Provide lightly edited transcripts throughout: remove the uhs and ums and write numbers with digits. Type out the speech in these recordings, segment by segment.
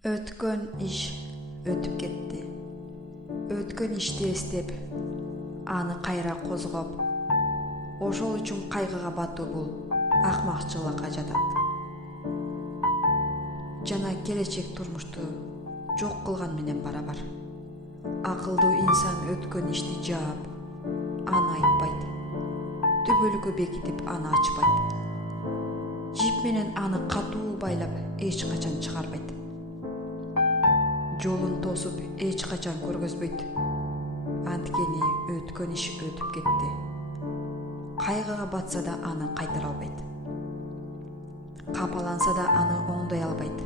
Өткөн иш өтүп кетти. Өткөн ишти эстеп, аны кайра козгоп, ошол үчүн кайгыга батуу бул акмакчылыкка жатат. Жана келечек турмушту жок кылган менен барабар. Акылдуу инсан өткөн ишти жаап, аны айтпайт. Түбөлүккө бекитип аны ачпайт. Жип менен аны катуу байлап эч качан чыгарбайт. Жолун тосуп эч качан көргөзбөйт. Анткени өткөн иш өтүп кетти. Кайгыга батса да аны кайтара албайт. Капаланса да аны оңдой албайт.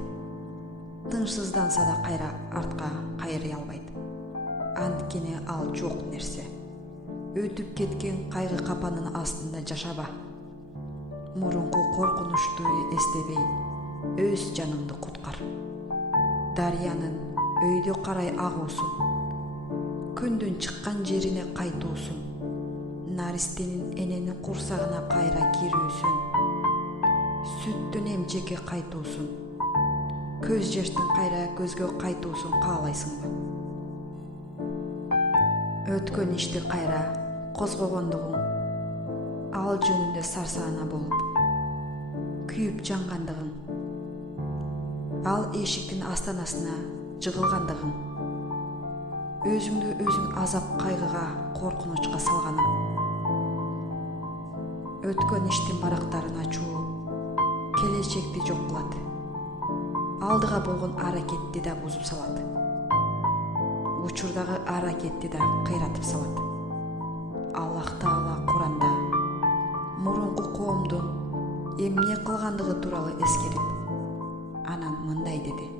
Тынчсызданса да кайра артка кайрый албайт. Анткени ал жок нерсе. Өтүп кеткен кайгы капанын астында жашаба. Мурунку коркунучту эстебей, өз жаныңды куткар. Дарыянын өйдө карай агуусун, күндүн чыккан жерине кайтуусун, наристенин эненин курсагына кайра кирүүсүн, сүттүн эмчекке кайтуусун, көз жаштын кайра көзгө кайтуусун каалайсыңбы? Өткөн ишти кайра козгогондугуң ал жөнүндө сарсаана болуп, күйүп жангандыгың, ал эшиктин астанасына жыгылгандыгың, өзүңдү өзүң азап кайгыга, коркунучка салганың. Өткөн иштин барактарын ачуу келечекти жок кылат. Алдыга болгон аракетти да бузуп салат. Учурдагы аракетти да кыйратып салат. Аллах Таала Куранда мурунку коомдун эмне кылгандыгы тууралуу эскерип, анан мындай деди: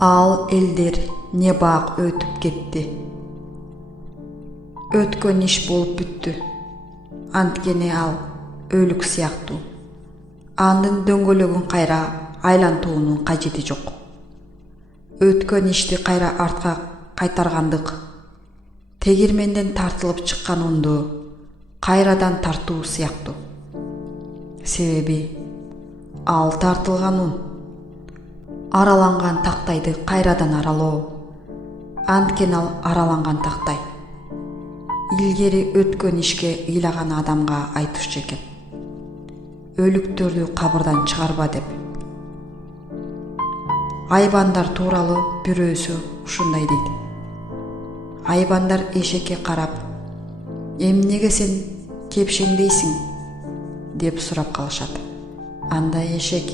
ал элдер не бак өтүп кетти. Өткөн иш болуп бүттү. Анткени ал өлүк сыяктуу. Анын дөңгөлөгүн кайра айлантуунун кажети жок. Өткөн ишти кайра артка кайтаргандык, тегирменден тартылып чыккан унду кайрадан тартуу сыяктуу. Себеби ал тартылган ун араланган тактайды кайрадан аралоо. Анткени ал араланган тактай илгери өткөн ишке ыйлаган адамга айтуучу экен: өлүктөрдү кабырдан чыгарба деп. Айбандар тууралуу бирөөсү ушундай дейт. Айбандар эшекке карап: эмнеге сен кепшеңдейсиң деп сурап калышат. Анда эшек: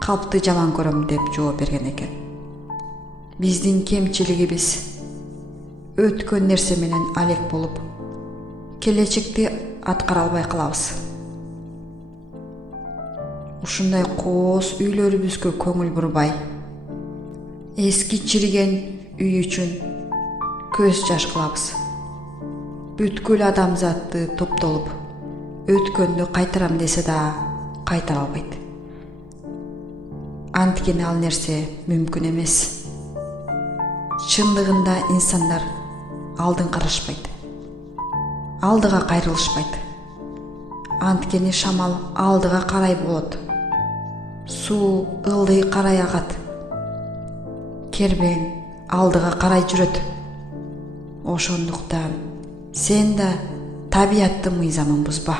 калпты жаман көрөм деп жооп берген экен. Биздин кемчилигибиз өткөн нерсе менен алек болуп, келечекти аткара албай калабыз. Ушундай кооз үйлөрүбүзгө көңүл бурбай, эски чириген үй үчүн көз жаш кылабыз. Бүткүл адамзатты топтолуп, өткөндү кайтарам десе да кайтара албайт. Анткени ал нерсе мүмкүн эмес. Чындыгында инсандар алдын карашпайт, алдыга кайрылышпайт. Анткени шамал алдыга карай болот, суу ылдый карай агат, кербең алдыга карай жүрөт. Ошондуктан сен да табияттын мыйзамын бузба.